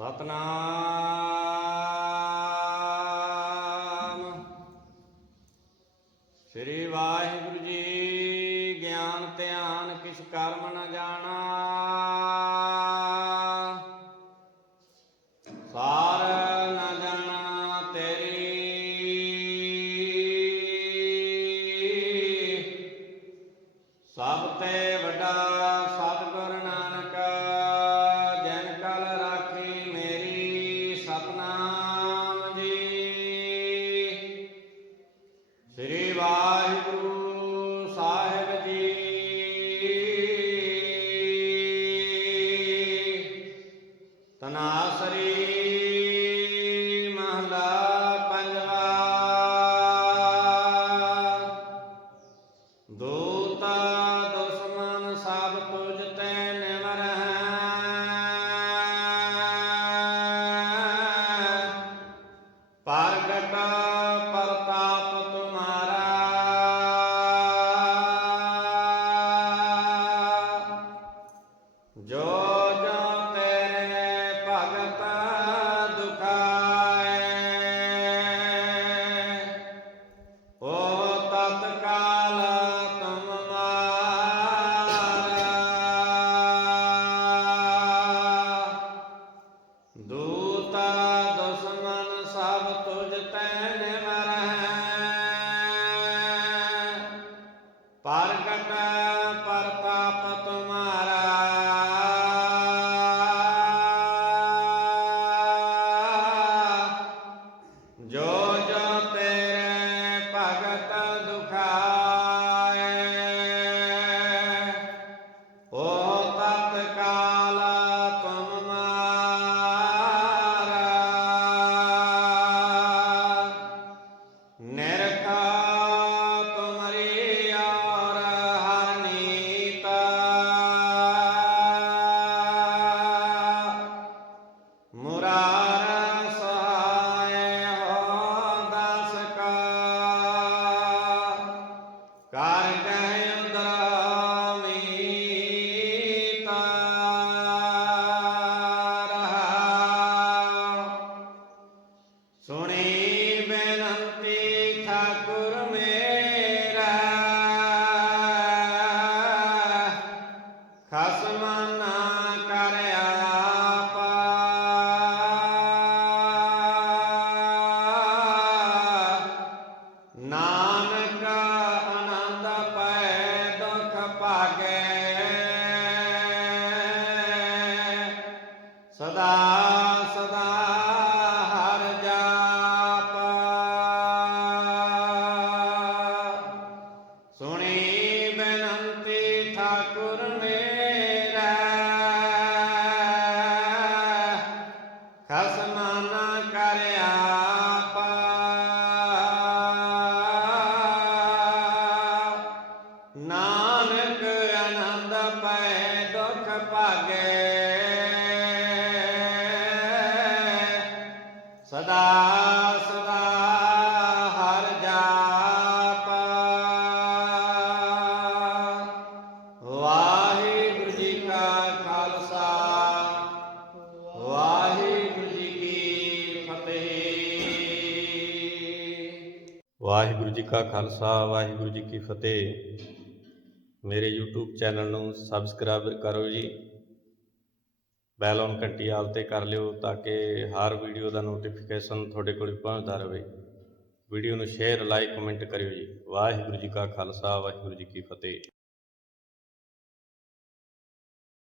ਸਤਨਾਮ। ਸ੍ਰੀ ਵਾਹਿਗੁਰੂ ਜੀ ਗਿਆਨ ਧਿਆਨ ਕਿਛ ਕਰਮ ਨਾ ਜਾਣਾ। ਬੇਨੰਤੀ ਠਾਕੁਰ ਮੇਰਾ। ਖਸਮ ਨਾ ਕਰ ਨਾਨਕ ਆਨੰਦ ਪੈ ਦੁਖ ਭਾਗੇ। ਸਦਾ ਸਦਾ ਵਾਹਿਗੁਰੂ ਜੀ ਕਾ ਖਾਲਸਾ, ਵਾਹਿਗੁਰੂ ਜੀ ਕੀ ਫਤਿਹ। ਮੇਰੇ YouTube ਚੈਨਲ ਨੂੰ ਸਬਸਕ੍ਰਾਈਬ ਕਰੋ ਜੀ। ਬੈਲ ਔਨ ਘੰਟੀ ਆਲ ਤੇ ਕਰ ਲਿਓ ਤਾਂ ਕਿ ਹਰ ਵੀਡੀਓ ਦਾ ਨੋਟੀਫਿਕੇਸ਼ਨ ਤੁਹਾਡੇ ਕੋਲ ਪਹੁੰਚਦਾ ਰਹੇ। ਵੀਡੀਓ ਨੂੰ ਸ਼ੇਅਰ ਲਾਈਕ ਕਮੈਂਟ ਕਰਿਓ ਜੀ। ਵਾਹਿਗੁਰੂ ਜੀ ਕਾ ਖਾਲਸਾ, ਵਾਹਿਗੁਰੂ ਜੀ ਕੀ ਫਤਿਹ।